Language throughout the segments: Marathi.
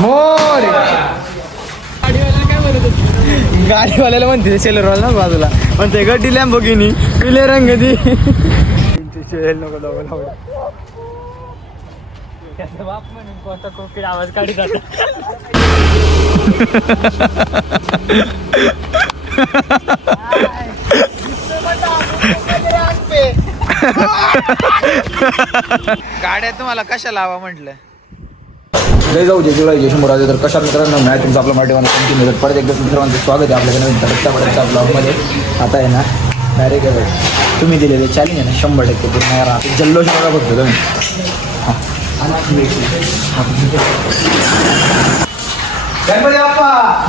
मोर गाडीवाल्याला म्हणते सेलरवाला ना बाजूला म्हणते गड्डी लॅम्बोर्गिनी पिले रंग दी नको बाप म्हणून कोणता कोकिळ आवाज काढी जातो. गाड्या तुम्हाला कशा लावा म्हटलं. जय जाऊ जय जुळाई जय शंभर तर कशा मित्रांनो नाही तुमचं आपलं माटे कंटिन्यू परत एकदा मित्रांचं स्वागत आहे आपल्याकडे नवीन तडकता ब्लॉगमध्ये. आता आहे ना डायरेक्ट तुम्ही दिलेले चॅलेंज आहे ना 100% पूर्ण यार जल्लोष बघा बघतो तुम्ही.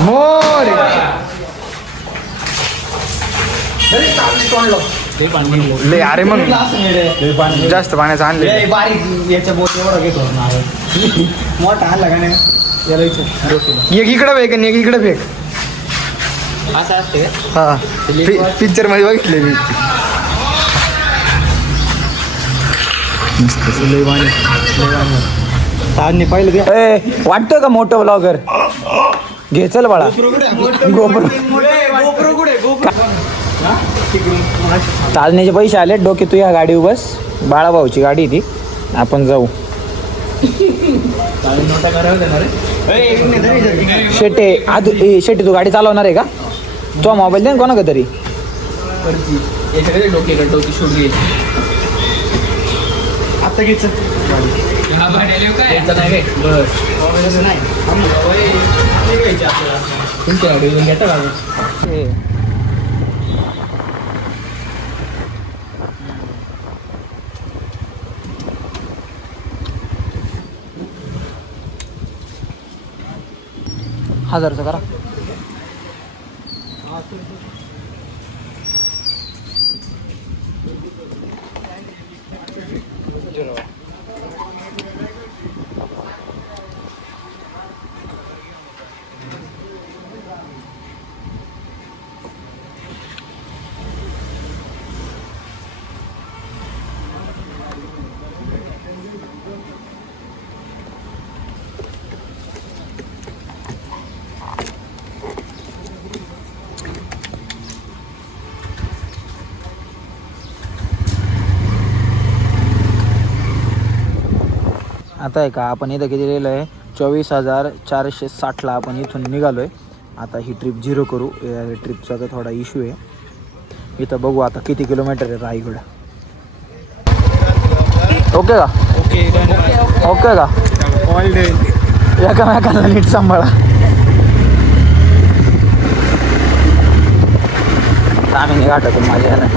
मोर ले अरे मग जास्त पाण्याचं आणले बारीक याच्या बोट एवढा घेतो मोठा आणला का नाही याला एक इकडं फेक आणि एक इकडं फेक. असं असते हा पिक्चर मध्ये बघितले मी. पाहिलं वाटतं का मोठं ब्लॉगर घे चल बाळा ताजण्याचे पैसे आले डोके तू या गाडीवर बस. बाळाभाऊची गाडी ती आपण जाऊ. शेटे शेटे तू गाडी चालवणार आहे का. तो मोबाईल दे कोणा का तरी आता घ्यायचं तुमच्या गाडी घेता का. हजारचं करा. आता आहे का आपण इथं किती लिहिलं आहे 24,460ला आपण इथून निघालो आहे. आता ही ट्रिप 0 करू. या ट्रिपचा तर थोडा इश्यू आहे. इथं बघू आता किती किलोमीटर आहे रायगड. ओके का ओके का एकामेकाला नीट सांभाळा. आम्ही घाटातून माझ्या ह्याला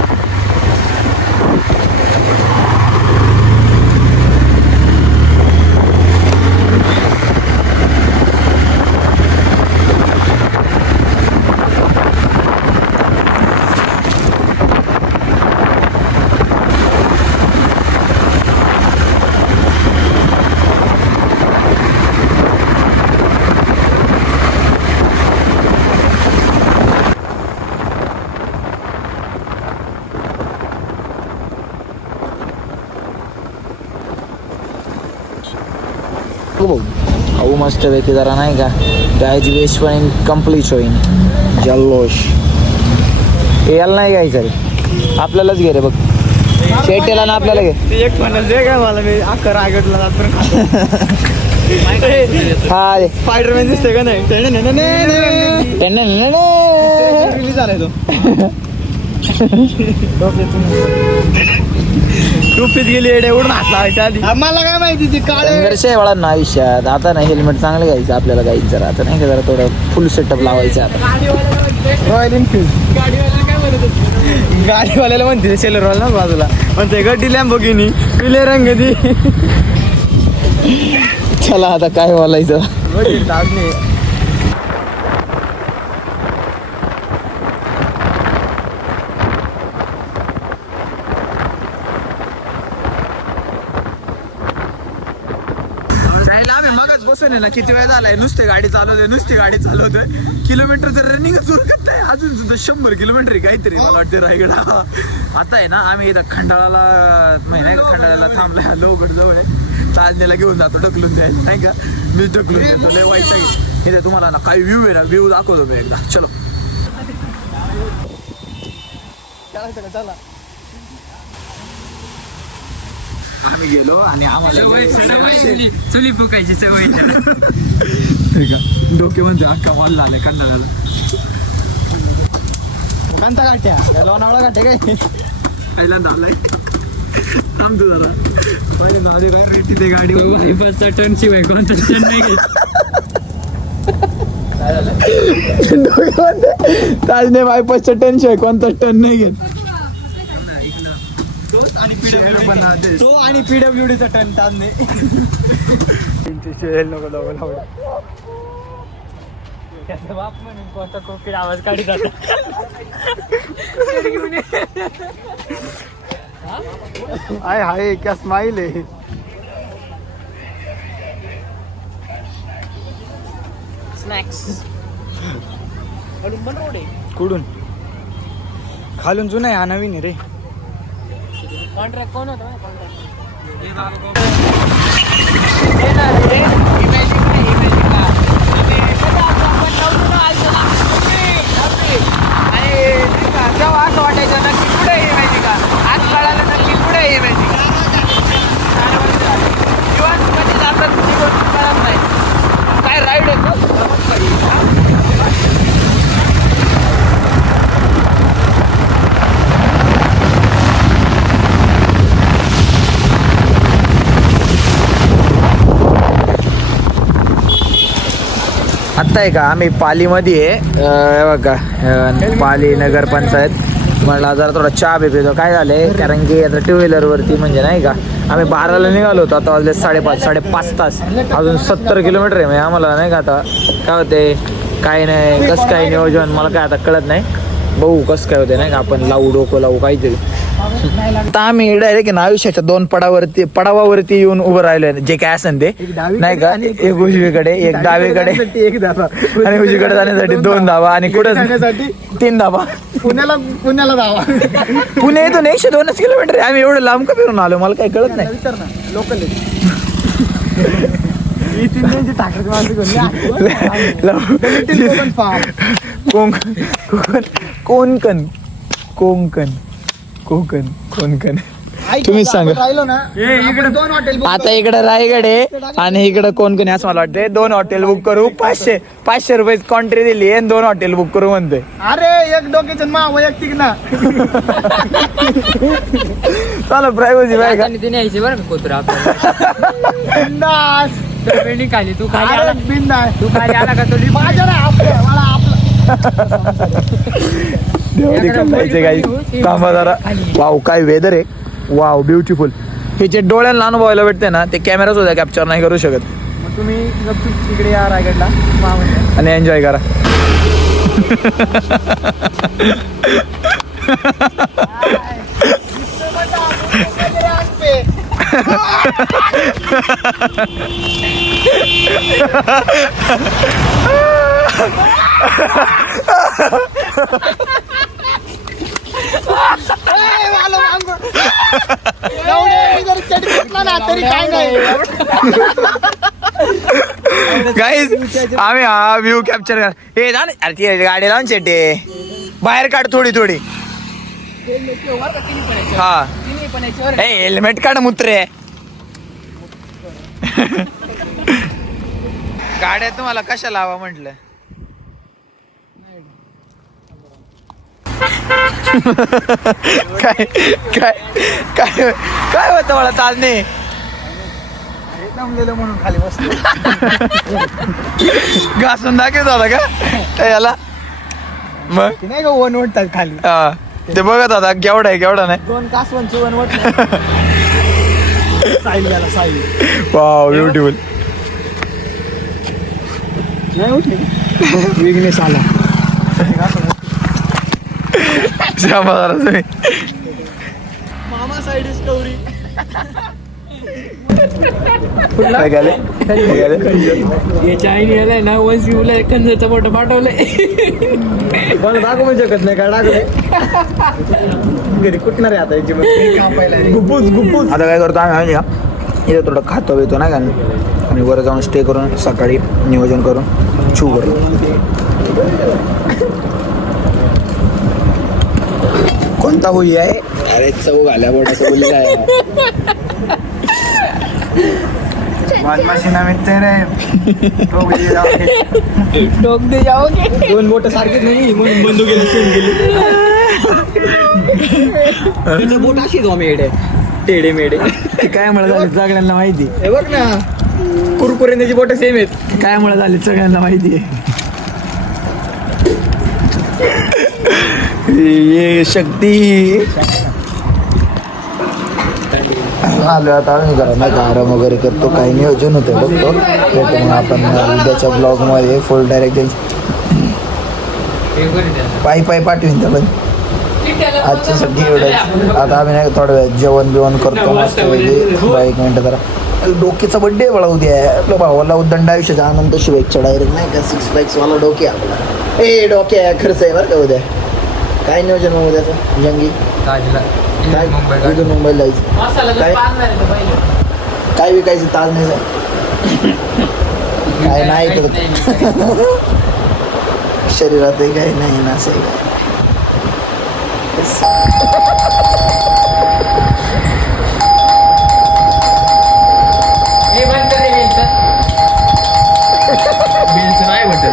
अहो मस्त पैकी जरा नाही का गायची वेस्ट पण कम्प्लीट होईन. जल्लोष याला नाही घ्यायचं रे आपल्यालाच घे रे बघ. शेटेला ना आपल्याला घे. एक म्हणत काय मला मी अख्खा रायगडला हा रे स्पायडरमॅन दिसतोय का नाही. रिलीज झालाय तो टोपीत गेली एवढे उडून हात लावायच्या आधी. मला काय माहिती ती संघर्ष आहे वळा ना आयुष्यात. आता नाही हेल्मेट चांगलं घ्यायचं आपल्याला गाईचं जरा. आता नाही का जरा थोडं फुल सेटअप लावायचं. आता रॉयल एनफिल्ड गाडीवाल्याला म्हणते सेलरवाला ना बाजूला म्हणते गड्डी लॅम्बोर्गिनी पिले रंग दी. चला आता काय बोलायचं. बसून ना किती वेळ झालाय नुसते गाडी चालवतोय किलोमीटर तर रनिंग उरकत नाही अजून सुद्धा 100 किलोमीटर काहीतरी मला वाटतं रायगड. आता आहे ना आम्ही इथं खंडाळाला खंडाळ्याला थांबलाय लोहगड जवळ आहे. ताजनेला घेऊन जातो ढकलून द्यायला नाही का, मी ढकलून देतो लय वाईट आहे. इथे तुम्हाला ना काही व्ह्यू आहे ना, व्ह्यू दाखवतो मी एकदा. चलो आम्ही गेलो आणि आम्हाला चुली फुकायची सवय. डोके म्हणजे अख्खा मॉल आलाय कन्नडाला. कांता गाठ्या लोणावळा गाठ्या काय पहिल्यांदा आलाय. थांबतो जरा पहिल्यांदा आली काय रेटी ते गाडी वायफाचा टर्न शिवाय कोणता टर्न नाही घेत. ताजने बायपासचं टन शिवाय कोणता टन नाही घेत. तो आणि पीडब्ल्यूडीचा टन ताजने. बाप म्हणून कोणता कोकिळ आवाज काढी जातो. हाय हाय क्या स्माइल आहे. स्नॅक्स रोड आहे. कुठून खालून जुना आहे हा नवीन आहे रे. कॉन्ट्रॅक्ट कोण होतं जेव्हा असं वाटायचं नक्की पुढे ये माहिती का, आज कळालं नक्की पुढे ये माहिती का. दिवस मध्ये जातात निघून कळत नाही काय राईड होतो. आत्ता आहे का आम्ही पालीमध्ये आहे बघा, पाली नगरपंचायत. म्हणलं जरा थोडा चहा बी पितो. काय झालंय कारण की आता टू व्हीलरवरती म्हणजे नाही का आम्ही 12ला निघालो होतो, आता वाजले 5.5 तास. अजून 70 किलोमीटर आहे. म्हणजे आम्हाला नाही का आता काय होते काय नाही कसं काय नियोजन मला काय आता कळत नाही. बघू कसं काय होते नाही का, आपण लावू डोकं लावू काहीतरी. आता आम्ही डायरेक्ट ना आयुष्याच्या 2 पडावावरती येऊन उभं राहिलोय. जे काय असेल ते नाही का, एक उजवीकडे एक डावीकडे एक धाबा आणि उजवीकडे जाण्यासाठी 2 धाबा आणि कुठे 3 धाबा. पुण्याला जावा. पुणे इथून 102 किलोमीटर आहे. आम्ही एवढं लांब का फिरून आलो मला काही कळत नाही. लोकल कोकण तुम्हीच सांगा. राहिलो ना इकडे 2 हॉटेल आता इकडे रायगड आहे आणि इकडे कोण असं मला वाटतंय. 2 हॉटेल बुक करू. 500 रुपये कॉन्ट्री दिली आणि 2 हॉटेल बुक करू म्हणतोय. अरे एक डोक्याचं मा वैयक्तिक ना. चला प्रायव्हसी बाय का तिने यायची बरं का कुत्रा आपल्याला. बिंदास बिल्डिंग खाली तू खाली आला, बिंदास तू खाली आला का तो माझ्या ना मला थांबा जरा. वाव काय वेदर आहे. Wow beautiful. हे जे डोळ्यांना अनुभवायला भेटते ना ते कॅमेरा सुद्धा कॅप्चर नाही करू शकत. मग तुम्ही गपचूप तिकडे या रायगडला आणि एन्जॉय करा. तरी काय नाही. गाईज आम्ही हा व्ह्यू कॅप्चर कर. हे जा ना अरे ती गाडी लावून शेटे बाहेर काढ थोडी. हा हेल्मेट काढ मुत्रे. गाड्या तुम्हाला कशा लावा म्हटलं. काय काय काय काय होतं मला ताजने जमलेलं म्हणून खाली बसलो. घासून दाखवत होता का याला. मग ते नाही का वनवटतात खाली. हा ते बघत होता केवढा आहे केवढा नाही. 2 कासवांची वनवट साईल गेला साईल. Wow beautiful. नाही उठली विघ्नेश आला. तुम्ही मामा साईड डिस्कवरी. काय गेले याच्या आईने याला ना वन्स व्ह्यूला कंजरचा फोटो पाठवलंय. मला दाखवू म्हणजे शकत नाही काय टाकलंय. घरी कुठणार आहे आता याची गुप्पूस. आता काय करतो आम्ही इथं थोडं खातो येतो ना का आणि वर जाऊन स्टे करून सकाळी नियोजन करून छू करून कोणता होई आहे अरे चव घाल्या बोटाचं बोलली आहे दोन बोट सारखेच नाही म्हणून बंदूक गेला बोट अशीच मेडे टेडे मेडे काय म्हणत झाले सगळ्यांना माहिती हे बघ ना कुरकुरेंची बोट सेम आहेत काय म्हणत झाले सगळ्यांना माहिती आहे ये शक्ती आलो आता आम्ही घरा नाही का आराम वगैरे करतो काही नियोजन होतं बघतो भेटू मग आपण उद्याच्या ब्लॉगमध्ये फुल डायरेक्ट पायी पाठवीन तर पण आजच्यासाठी एवढंच आता आम्ही नाही थोडं वेळ जेवण बिवण करतो मस्त एक मिनटं जरा डोकेचा बड्डे बळा उद्या आहे आपल्या भावाला उद्दंड आयुष्याचा आनंद शुभेच्छा डायरेक्ट नाही का 6 पॅक्सवाला डोके आपला ए डोके खर्च आहे बरं का उद्या काय नियोजन मग उद्याचं जंगी काय इथून मुंबईला जायचं काय विकायचं ताज नाही काय नाही करत शरीरात काही नाही ना असं नाही म्हटलं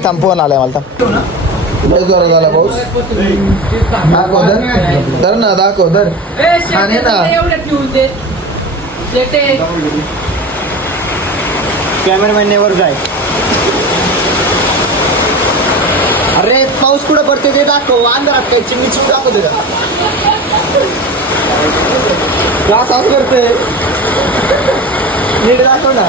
थांब फोन आलाय मला लय जोरात झाला पाऊस दाखव धर ना दाखव धर आणि ना कॅमेरामॅन नेवर जाय अरे पाऊस कुठं पडते ते दाखव अंधारात काय चिमणी चिमणी दाखवते का क्लास करते नीट दाखव ना